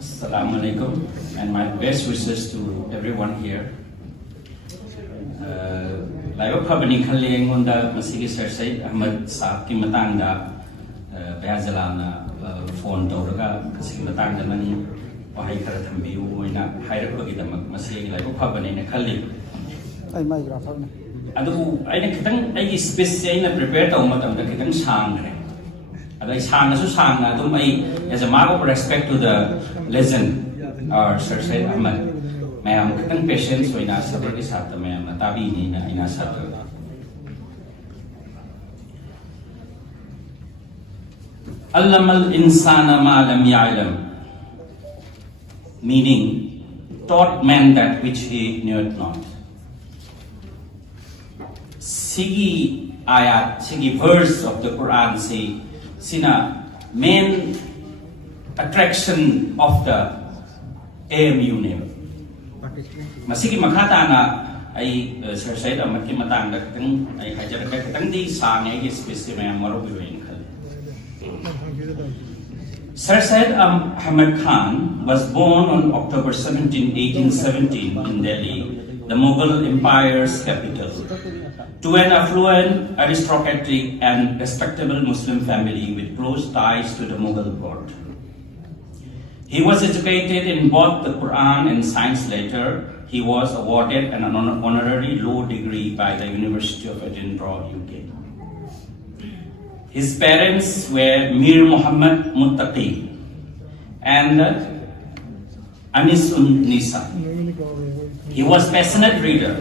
Assalamu alaikum, and my best wishes to everyone here. Laiba phabani khalle engonda masigi Sir Syed Ahmed Saab ki matangda Bayajalana phone tawraga masigi matangda mani wahai khara thambiu oina hairakbagi damak masigi laiba phabani na khalli adu aina khitang ai space aina prepare taw matamda khitang sangre adai sangnasu sangna adum ai as a mark of respect to the legend or Sir Syed Ahmed mayam kitang patience oina sabr ke sath mayam tabi ni na ina sabr allamal insana ma lam ya'lam, meaning taught man that which he knew not. Sigi ayat, sigi verse of the Quran say sina main attraction of the AMU name. Masigi makata na ay Sir Syed Ahmed ki matang da kitang ay hajar ka kitang di sang ay space may maro biwin khali. Sir Syed Ahmed Khan was born on October 17, 1817 in Delhi, the Mughal Empire's capital, to an affluent, aristocratic and respectable Muslim family with close ties to the Mughal court. He was educated in both the Quran and science. Later, he was awarded an honorary law degree by the University of Edinburgh, UK. His parents were Mir Muhammad Muttaqi and Anisun Nisa. He was a passionate reader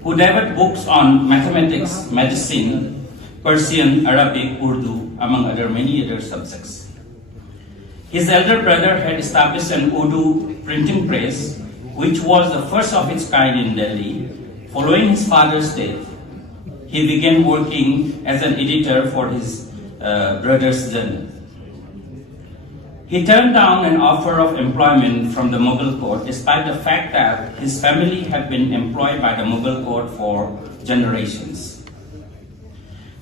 who devoured books on mathematics, medicine, Persian, Arabic, Urdu, among many other subjects. His elder brother had established an Urdu printing press, which was the first of its kind in Delhi. Following his father's death, he began working as an editor for his brother's journal. He turned down an offer of employment from the Mughal court despite the fact that his family had been employed by the Mughal court for generations.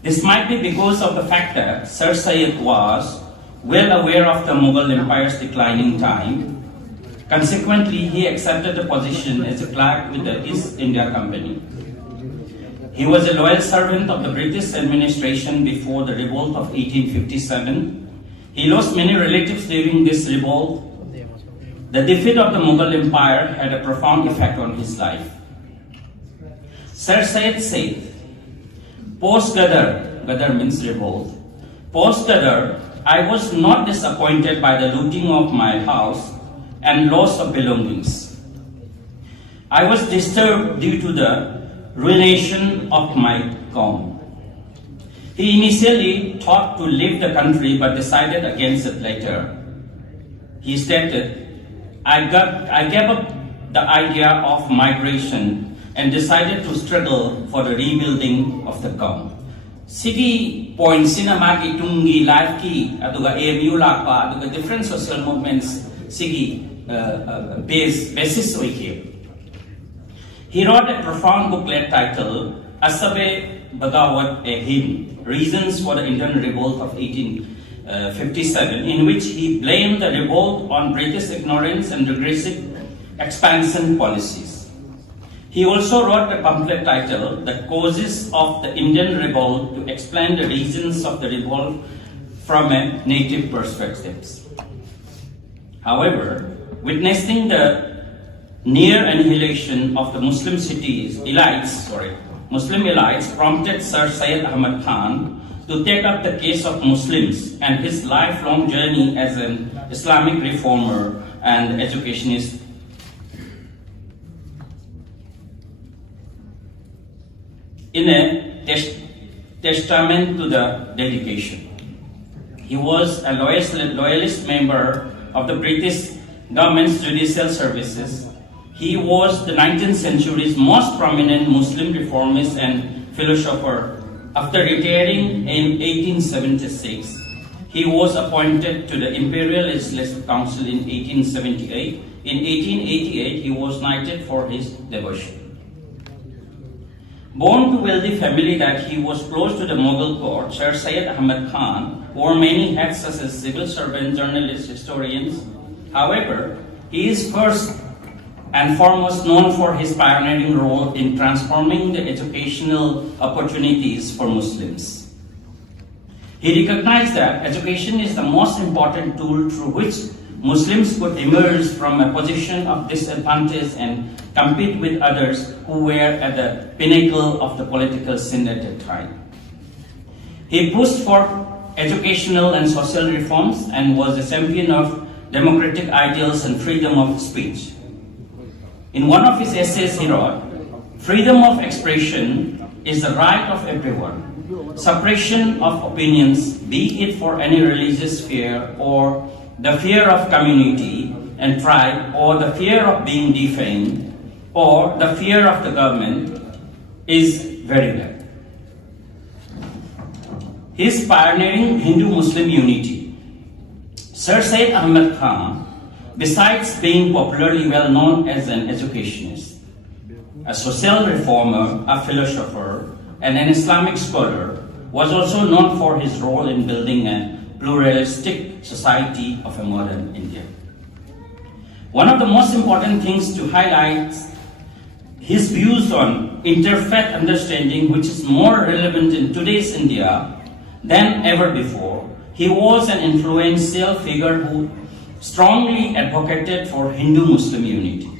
This might be because of the fact that Sir Syed was well aware of the Mughal Empire's declining time. Consequently, he accepted the position as a clerk with the East India Company. He was a loyal servant of the British administration before the revolt of 1857. He lost many relatives during this revolt. The defeat of the Mughal Empire had a profound effect on his life. Sir Syed said, post-Ghadar, Ghadar means revolt, post-Ghadar, I was not disappointed by the looting of my house and loss of belongings. I was disturbed due to the ruination of my Qawm. He initially thought to leave the country but decided against it later. He stated, I gave up the idea of migration and decided to struggle for the rebuilding of the Qawm. Sigi point cinema ki tungi life ki aduga AMU lakpa aduga different social movements sigi basis here. He wrote a profound booklet titled Asabe Bagawat a Hymn, Reasons for the Indian Revolt of 1857, in which he blamed the revolt on British ignorance and regressive expansion policies. He also wrote a pamphlet titled The Causes of the Indian Revolt to explain the reasons of the revolt from a native perspective. However, witnessing the near annihilation of the Muslim elites prompted Sir Syed Ahmed Khan to take up the case of Muslims and his lifelong journey as an Islamic reformer and educationist. In a testament to the dedication, he was a loyalist member of the British government's judicial services. He was the 19th century's most prominent Muslim reformist and philosopher. After retiring in 1876, he was appointed to the Imperial Legislative Council in 1878. In 1888, he was knighted for his devotion. Born to wealthy family that he was close to the Mughal court, Sir Syed Ahmed Khan wore many hats such as civil servant, journalist, historians. However, he is first and foremost known for his pioneering role in transforming the educational opportunities for Muslims. He recognized that education is the most important tool through which Muslims could emerge from a position of disadvantage and compete with others who were at the pinnacle of the political scene at that time. He pushed for educational and social reforms and was a champion of democratic ideals and freedom of speech. In one of his essays he wrote, "Freedom of expression is the right of everyone. Suppression of opinions, be it for any religious fear or the fear of community and tribe or the fear of being defamed or the fear of the government, is very bad." His pioneering Hindu-Muslim unity. Sir Syed Ahmed Khan, besides being popularly well known as an educationist, a social reformer, a philosopher, and an Islamic scholar, was also known for his role in building a pluralistic society of a modern India. One of the most important things to highlight his views on interfaith understanding, which is more relevant in today's India than ever before. He was an influential figure who strongly advocated for Hindu-Muslim unity.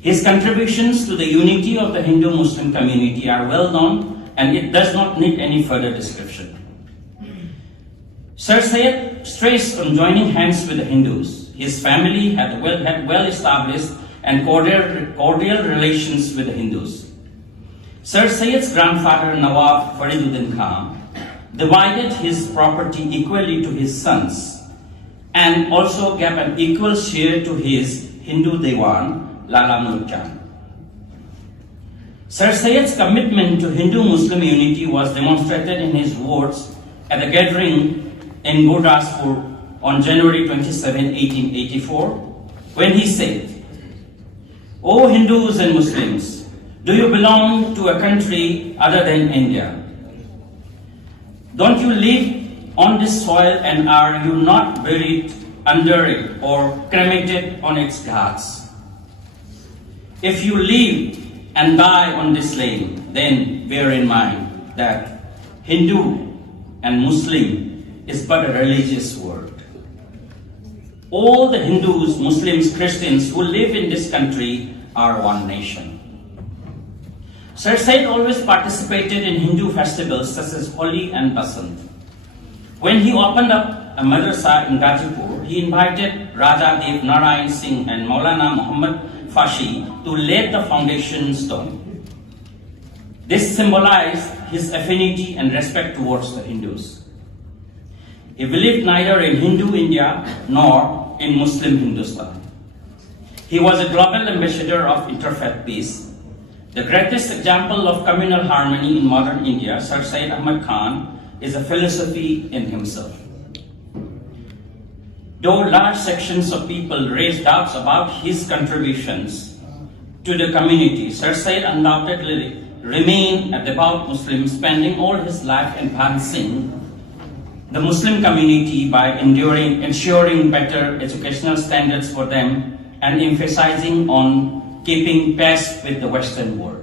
His contributions to the unity of the Hindu-Muslim community are well known, and it does not need any further description. Sir Syed stressed on joining hands with the Hindus. His family had well-established and cordial relations with the Hindus. Sir Syed's grandfather Nawab Fariduddin Khan divided his property equally to his sons and also gave an equal share to his Hindu Dewan, Lala Mulk Chand. Sir Syed's commitment to Hindu-Muslim unity was demonstrated in his words at a gathering in Gurdaspur on January 27, 1884, when he said, "O Hindus and Muslims, do you belong to a country other than India? Don't you live on this soil, and are you not buried under it or cremated on its ghats? If you live and die on this land, then bear in mind that Hindu and Muslim is but a religious word. All the Hindus, Muslims, Christians who live in this country are one nation." Sir Syed always participated in Hindu festivals such as Holi and Basant. When he opened up a madrasa in Gazipur, he invited Raja Dev Narayan Singh and Maulana Muhammad Fashi to lay the foundation stone. This symbolized his affinity and respect towards the Hindus. He believed neither in Hindu India nor in Muslim Hindustan. He was a global ambassador of interfaith peace. The greatest example of communal harmony in modern India, Sir Syed Ahmed Khan, is a philosophy in himself. Though large sections of people raised doubts about his contributions to the community, Sir Syed undoubtedly remained a devout Muslim, spending all his life advancing the Muslim community by ensuring better educational standards for them and emphasizing on keeping pace with the Western world.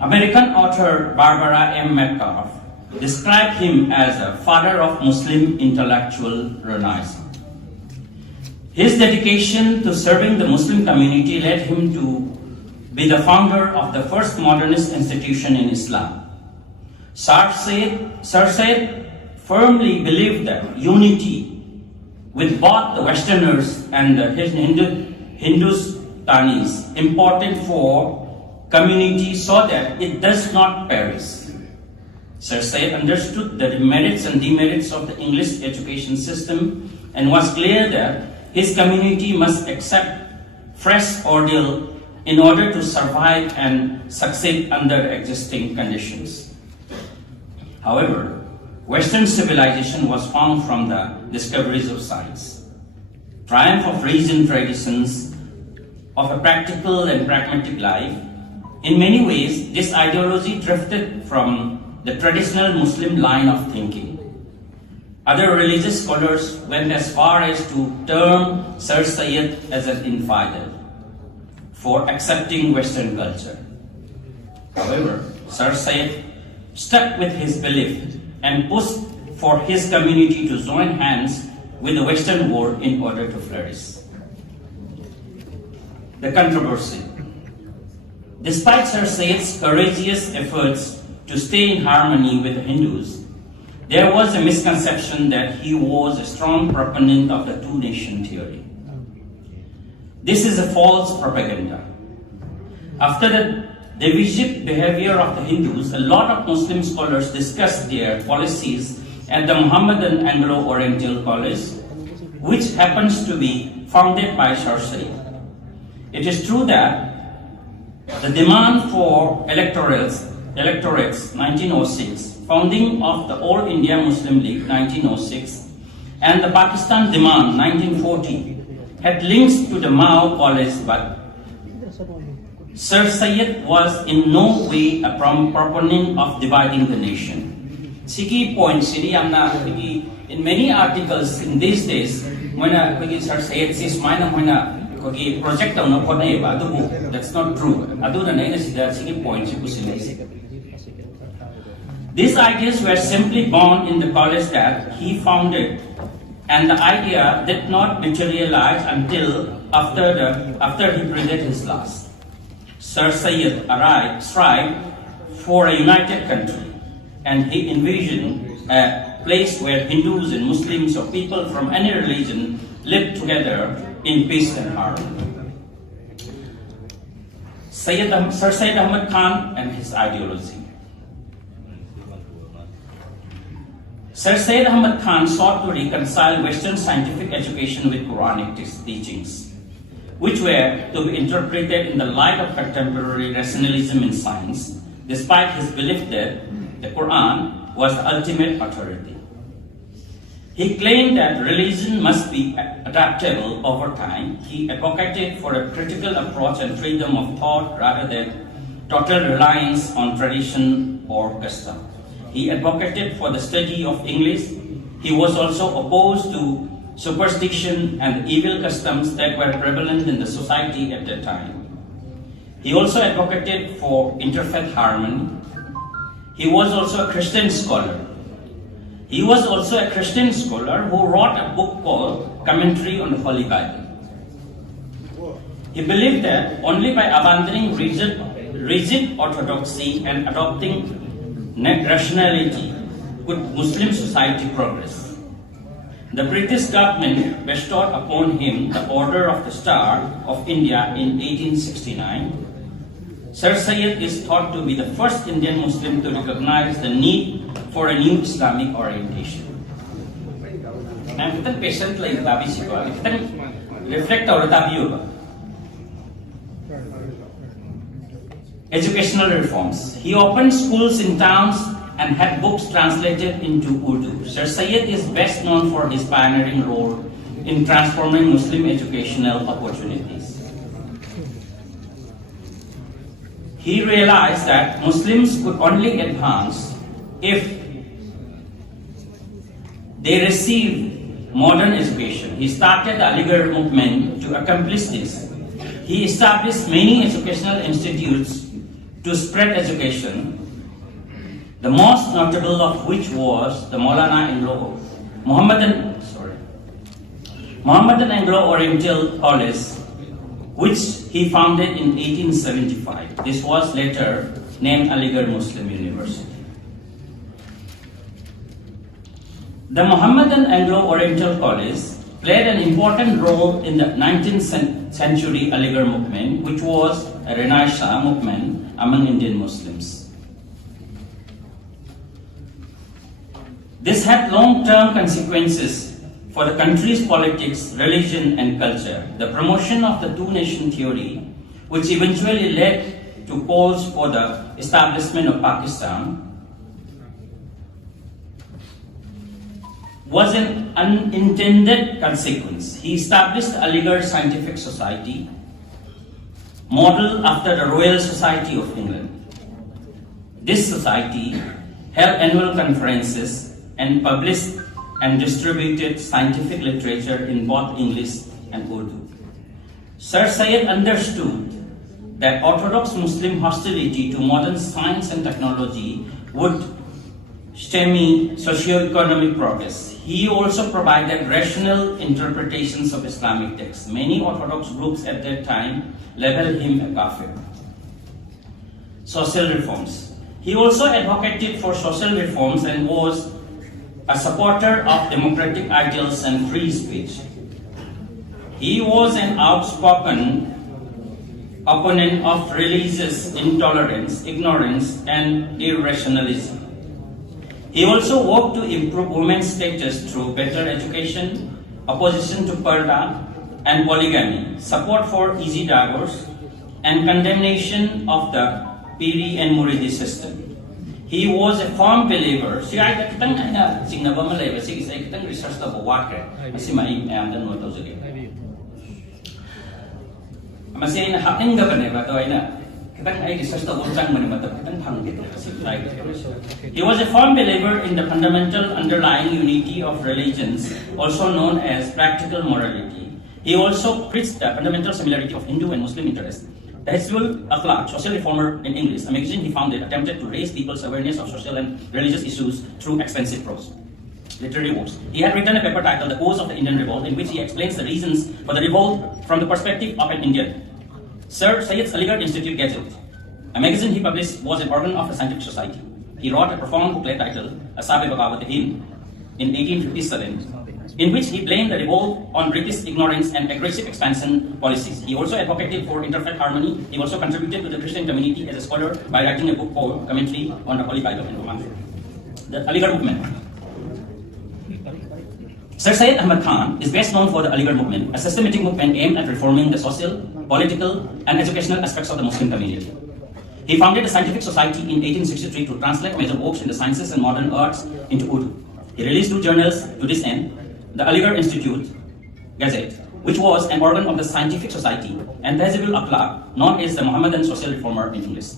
American author Barbara M. Metcalf described him as a father of Muslim intellectual renaissance. His dedication to serving the Muslim community led him to be the founder of the first modernist institution in Islam. Sir Syed firmly believed that unity with both the Westerners and the Hindustanis important for community so that it does not perish. Sir Syed understood the merits and demerits of the English education system and was clear that his community must accept fresh ordeal in order to survive and succeed under existing conditions. However, Western civilization was found from the discoveries of science, triumph of reason traditions, of a practical and pragmatic life, In many ways, this ideology drifted from the traditional Muslim line of thinking. Other religious scholars went as far as to term Sir Syed as an infidel for accepting Western culture. However, Sir Syed stuck with his belief and pushed for his community to join hands with the Western world in order to flourish. The controversy. Despite Sir Syed's courageous efforts to stay in harmony with the Hindus, there was a misconception that he was a strong proponent of the two-nation theory. This is a false propaganda. After the divisive behavior of the Hindus, a lot of Muslim scholars discussed their policies at the Mohammedan Anglo-Oriental College, which happens to be founded by Sir Syed. It is true that the demand for electorates 1906, founding of the All India Muslim League 1906, and the Pakistan demand 1940 had links to the Mao College, but Sir Syed was in no way a proponent of dividing the nation. Siki point in many articles in these days, when Sir Syed says project that's not true. These ideas were simply born in the college that he founded, and the idea did not materialize until after he breathed his last. Sir Syed strived for a united country, and he envisioned a place where Hindus and Muslims or people from any religion lived together in peace and harmony. Sir Syed Ahmed Khan and his ideology. Sir Syed Ahmed Khan sought to reconcile Western scientific education with Quranic teachings, which were to be interpreted in the light of contemporary rationalism in science, despite his belief that the Quran was the ultimate authority. He claimed that religion must be adaptable over time. He advocated for a critical approach and freedom of thought rather than total reliance on tradition or custom. He advocated for the study of English. He was also opposed to superstition and evil customs that were prevalent in the society at that time. He also advocated for interfaith harmony. He was also a Christian scholar. He was also a Christian scholar who wrote a book called Commentary on the Holy Bible. He believed that only by abandoning rigid orthodoxy and adopting rationality could Muslim society progress. The British government bestowed upon him the Order of the Star of India in 1869. Sir Syed is thought to be the first Indian Muslim to recognize the need for a new Islamic orientation. Kita patient like tabi siya, kita reflect our tabi yoga. Educational reforms. He opened schools in towns and had books translated into Urdu. Sir Syed is best known for his pioneering role in transforming Muslim educational opportunities. He realized that Muslims could only advance if they received modern education. He started the Aligarh movement to accomplish this. He established many educational institutes to spread education, the most notable of which was the Mohammedan Anglo-Oriental College, which he founded in 1875. This was later named Aligarh Muslim University. The Mohammedan Anglo-Oriental College played an important role in the 19th century Aligarh movement, which was a Renaissance movement among Indian Muslims. This had long-term consequences for the country's politics, religion, and culture. The promotion of the two-nation theory, which eventually led to calls for the establishment of Pakistan, was an unintended consequence. He established the Aligarh Scientific Society, modeled after the Royal Society of England. This society held annual conferences and published and distributed scientific literature in both English and Urdu. Sir Syed understood that Orthodox Muslim hostility to modern science and technology would stymie socio-economic progress. He also provided rational interpretations of Islamic texts. Many Orthodox groups at that time labeled him a kafir. Social reforms. He also advocated for social reforms and was a supporter of democratic ideals and free speech. He was an outspoken opponent of religious intolerance, ignorance, and irrationalism. He also worked to improve women's status through better education, opposition to parda and polygamy, support for easy divorce, and condemnation of the Piri and Muridi system. He was a firm believer. Siya kitang singnaba malay sige sa kitang research ta buwak kasi mai dan mo to sige. Masih na haking gaban ba to ay na kitang ay research ta buwak man ba to kitang thang dito kasi like. He was a firm believer in the fundamental underlying unity of religions, also known as practical morality. He also preached the fundamental similarity of Hindu and Muslim interests. The Hizbul Akhlaq, social reformer in English, a magazine he founded, attempted to raise people's awareness of social and religious issues through expensive prose. Literary works. He had written a paper titled The Cause of the Indian Revolt, in which he explains the reasons for the revolt from the perspective of an Indian. Sir Syed's Aligarh Institute Gazette, a magazine he published, was an organ of the scientific society. He wrote a profound booklet titled Asabe Bagawat in 1857, in which he blamed the revolt on British ignorance and aggressive expansion policies. He also advocated for interfaith harmony. He also contributed to the Christian community as a scholar by writing a book called Commentary on the Holy Bible and Quran. The Aligarh Movement. Sir Syed Ahmed Khan is best known for the Aligarh Movement, a systematic movement aimed at reforming the social, political, and educational aspects of the Muslim community. He founded a scientific society in 1863 to translate major works in the sciences and modern arts into Urdu. He released 2 journals to this end, the Aligarh Institute Gazette, which was an organ of the Scientific Society, and the Hizbul Akhlaq, known as the Mohammedan Social Reformer in English.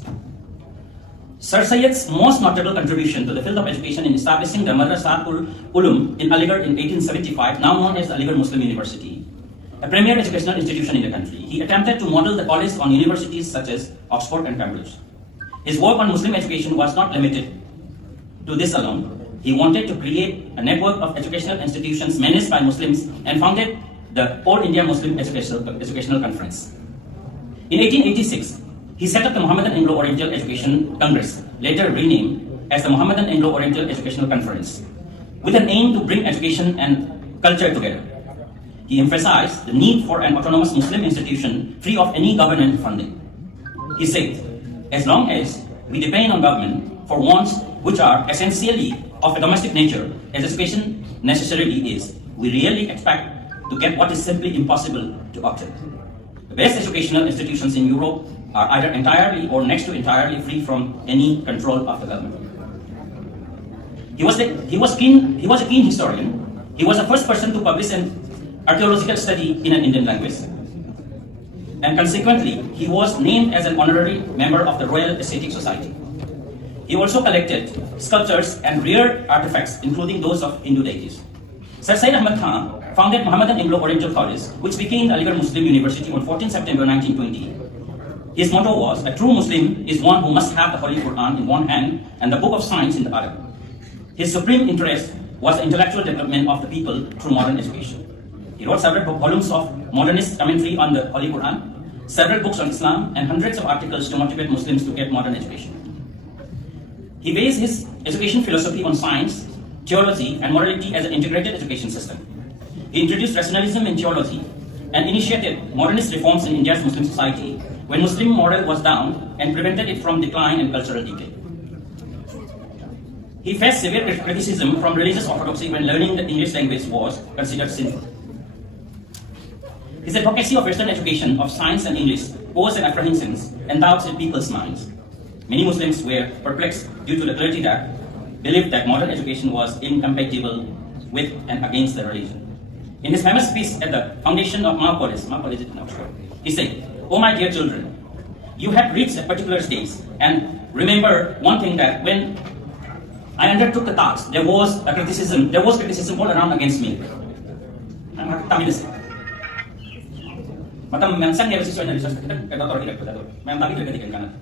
Sir Syed's most notable contribution to the field of education in establishing the Madrasatul Ulum in Aligarh in 1875, now known as the Aligarh Muslim University, a premier educational institution in the country. He attempted to model the college on universities such as Oxford and Cambridge. His work on Muslim education was not limited to this alone. He wanted to create a network of educational institutions managed by Muslims and founded the All India Muslim Educational Conference. In 1886, he set up the Mohammedan Anglo-Oriental Education Congress, later renamed as the Mohammedan Anglo-Oriental Educational Conference, with an aim to bring education and culture together. He emphasized the need for an autonomous Muslim institution free of any government funding. He said, as long as we depend on government for wants which are essentially of a domestic nature, as education necessarily is, we really expect to get what is simply impossible to obtain. The best educational institutions in Europe are either entirely or next to entirely free from any control of the government. He was a keen historian. He was the first person to publish an archaeological study in an Indian language. And consequently, he was named as an honorary member of the Royal Aesthetic Society. He also collected sculptures and rare artifacts, including those of Hindu deities. Sir Syed Ahmed Khan founded Mohammedan Anglo-Oriental College, which became the Aligarh Muslim University on 14 September 1920. His motto was, a true Muslim is one who must have the Holy Quran in one hand and the book of science in the other. His supreme interest was the intellectual development of the people through modern education. He wrote several volumes of modernist commentary on the Holy Quran, several books on Islam, and hundreds of articles to motivate Muslims to get modern education. He based his education philosophy on science, theology, and morality as an integrated education system. He introduced rationalism in theology and initiated modernist reforms in India's Muslim society when Muslim moral was down and prevented it from decline and cultural decay. He faced severe criticism from religious orthodoxy when learning the English language was considered sinful. His advocacy of Western education of science and English posed an apprehensions and doubts in people's minds. Many Muslims were perplexed due to the clergy that believed that modern education was incompatible with and against the religion. In his famous speech at the foundation of Ma College, he said, "Oh my dear children, you have reached a particular stage, and remember one thing, that when I undertook the task, there was criticism all around against me. Matam mensan ya siswa dari sosok kita kata tidak betul. Memang tapi tidak dikatakan.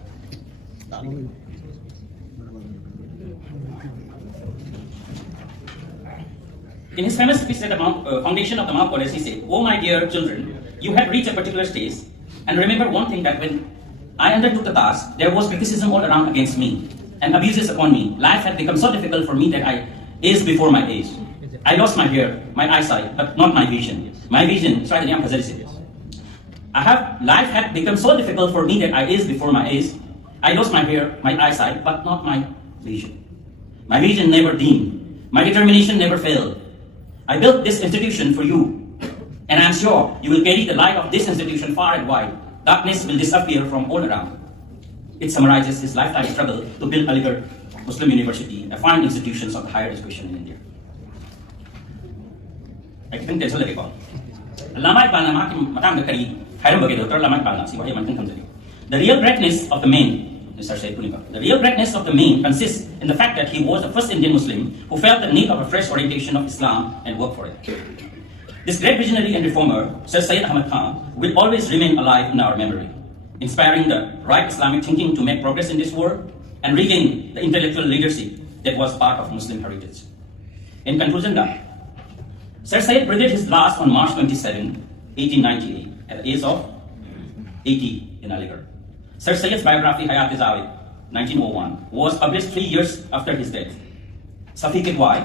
In his famous speech at the foundation of the Mount College, he said, "Oh my dear children, you have reached a particular stage, and remember one thing, that when I undertook the task, there was criticism all around against me, and abuses upon me. Life had become so difficult for me that I aged before my age. I lost my hair, my eyesight, but not my vision. My vision, life had become so difficult for me that I aged before my age. I lost my hair, my eyesight, but not my vision. My vision never dimmed. My determination never failed. I built this institution for you, and I'm sure you will carry the light of this institution far and wide. Darkness will disappear from all around." It summarizes his lifetime struggle to build Aligarh Muslim University, a fine institution of higher education in India. I think there's a little Lamai Bana Matang Kari, Hiram Bagado, Lamai Bana, see what you might come to. The real greatness of the man, Sir Syed Ahmed Khan, the real greatness of the man consists in the fact that he was the first Indian Muslim who felt the need of a fresh orientation of Islam and worked for it. This great visionary and reformer, Sir Syed Ahmed Khan, will always remain alive in our memory, inspiring the right Islamic thinking to make progress in this world and regain the intellectual leadership that was part of Muslim heritage. In conclusion, Sir Syed breathed his last on March 27, 1898, at the age of 80 in Aligarh. Sir Syed's biography, Hayat-e-Zaid, 1901, was published 3 years after his death. Safiq Idwai,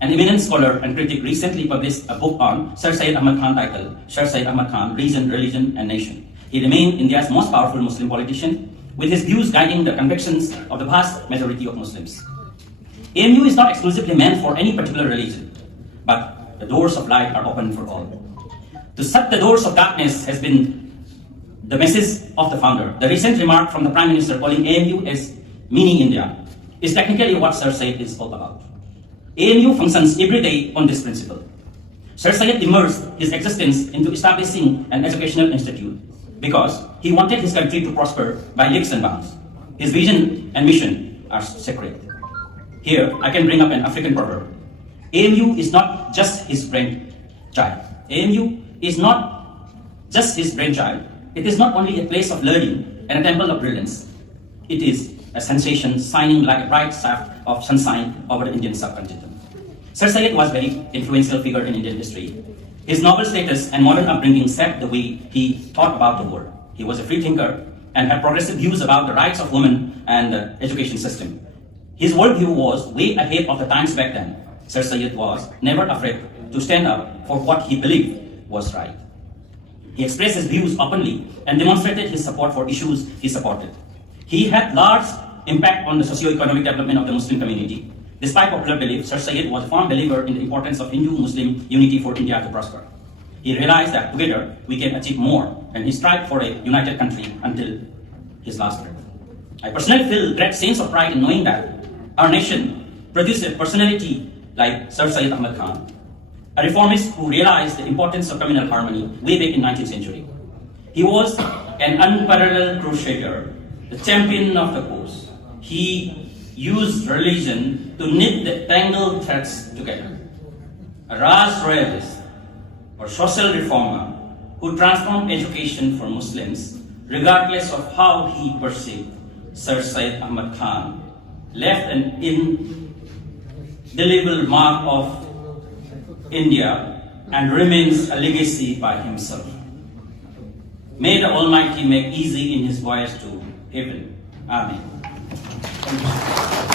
an eminent scholar and critic, recently published a book on Sir Syed Ahmed Khan titled Sir Syed Ahmed Khan, Reason, Religion and Nation. He remained India's most powerful Muslim politician, with his views guiding the convictions of the vast majority of Muslims. AMU is not exclusively meant for any particular religion, but the doors of light are open for all. To shut the doors of darkness has been the message of the founder. The recent remark from the Prime Minister calling AMU as Mini India is technically what Sir Syed is all about. AMU functions every day on this principle. Sir Syed immersed his existence into establishing an educational institute because he wanted his country to prosper by leaps and bounds. His vision and mission are sacred. Here, I can bring up an African proverb. AMU is not just his brainchild. AMU is not just his brainchild. It is not only a place of learning and a temple of brilliance. It is a sensation shining like a bright shaft of sunshine over the Indian subcontinent. Sir Syed was a very influential figure in Indian history. His noble status and modern upbringing set the way he thought about the world. He was a free thinker and had progressive views about the rights of women and the education system. His worldview was way ahead of the times back then. Sir Syed was never afraid to stand up for what he believed was right. He expressed his views openly and demonstrated his support for issues he supported. He had large impact on the socio-economic development of the Muslim community. Despite popular belief, Sir Syed was a firm believer in the importance of Hindu-Muslim unity for India to prosper. He realized that together we can achieve more, and he strived for a united country until his last breath. I personally feel great sense of pride in knowing that our nation produced a personality like Sir Syed Ahmed Khan, a reformist who realized the importance of communal harmony way back in 19th century. He was an unparalleled crusader, the champion of the cause. He used religion to knit the tangled threads together. A Raj royalist or social reformer who transformed education for Muslims, regardless of how he perceived, Sir Syed Ahmed Khan left an indelible mark of India and remains a legacy by himself. May the Almighty make easy in his voyage to heaven. Amen. Thank you.